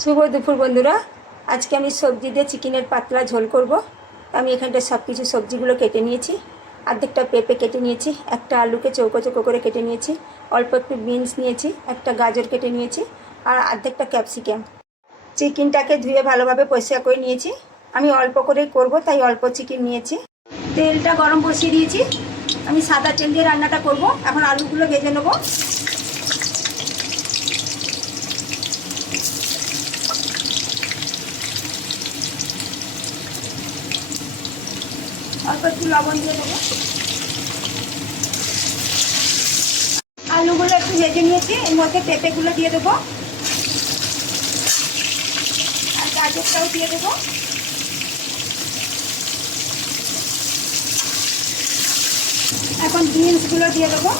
শুভ দুপুর বন্ধুরা। আজকে আমি সবজি দিয়ে চিকেনের পাতলা ঝোল করব। আমি এখানটা সব কিছু সবজিগুলো কেটে নিয়েছি। অর্ধেকটা পেঁপে কেটে নিয়েছি, একটা আলুকে চৌকো চৌকো করে কেটে নিয়েছি, অল্প একটু বিনস নিয়েছি, একটা গাজর কেটে নিয়েছি আর অর্ধেকটা ক্যাপসিকাম। চিকেনটাকে ধুয়ে ভালোভাবে পরিষ্কার করে নিয়েছি। আমি অল্প করেই করব, তাই অল্প চিকেন নিয়েছি। তেলটা গরম বসিয়ে দিয়েছি। আমি সাদা তেল দিয়ে রান্নাটা করব। এখন আলুগুলো ভেজে নেবো। অল্প একটু লবণ দিয়ে দেবো। আলুগুলো একটু ভেজে নিয়েছি, এর মধ্যে পেঁপেগুলো দিয়ে দেবো আর গাজরটাও দিয়ে দেবো। এখন বিনসগুলো দিয়ে দেবো।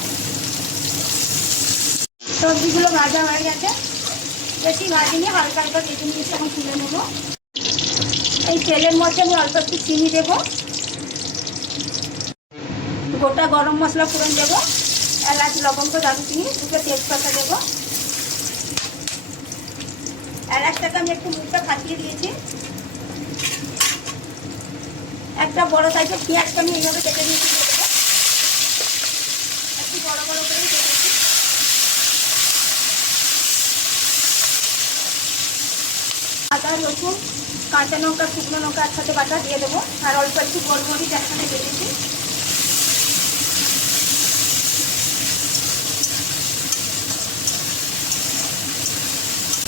সবজিগুলো ভাজা হয়ে গেছে, বেশি ভাজিনি, হালকা হালকা ভেজে নিয়েছি। এখন তুলে নেবো। এই তেলের মধ্যে আমি অল্প একটু চিনি দেবো, গোটা গরম মশলা ফোড়ন দেবো, এলাচ লবঙ্গ দারুচিনি, দুটো তেজপাতা দেবো। এলাচটাকে আমি একটু মুখটা ফাটিয়ে দিয়েছি। একটা বড় সাইজের পেঁয়াজটা আমি এইভাবে কেটে দিয়েছি, দিয়ে দেবো। একটু বড় বড় করেই কেটেছি। আদা রসুন কাঁচা লঙ্কা শুকনো লঙ্কা একসাথে বাটা দিয়ে দেবো আর অল্প একটু গোলমরিচ একসাথে কেটেছি।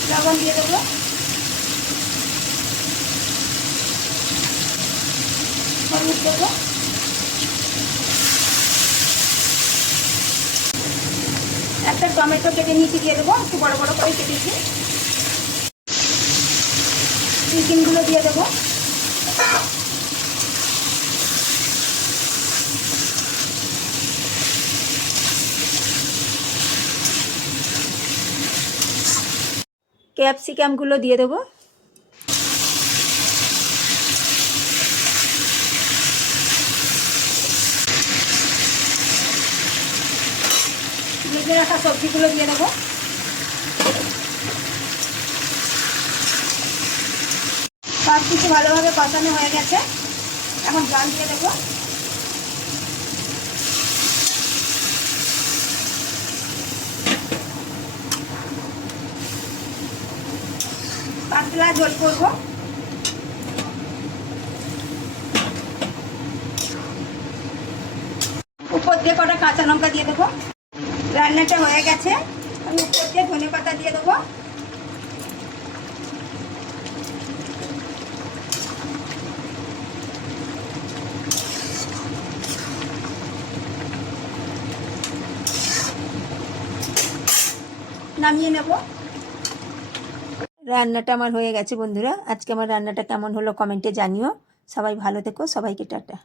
লবণ দিয়ে দেবো। হলুদ দেবো। একটা টমেটো কেটে নিয়েছি, দিয়ে দেবো। একটু বড় বড় করে কেটেছি। চিকেনগুলো দিয়ে দেবো। ক্যাপসিকামগুলো দিয়ে দেবো। ভেজে রাখা সবজিগুলো দিয়ে দেবো। সব কিছু ভালোভাবে কষানো হয়ে গেছে, এখন জল দিয়ে দেবো। পাতলা ঝোল করবো। উপর দিয়ে কটা কাঁচা লঙ্কা দিয়ে দেবো। রান্নাটা হয়ে গেছে, আমি উপর দিয়ে ধনে পাতা দিয়ে দেবো। নামিয়ে নেব। রান্নাটা আমার হয়ে গেছে বন্ধুরা। আজকে আমার রান্নাটা কেমন হলো কমেন্টে জানিও। সবাই ভালো থেকো, সবাইকে টাটা।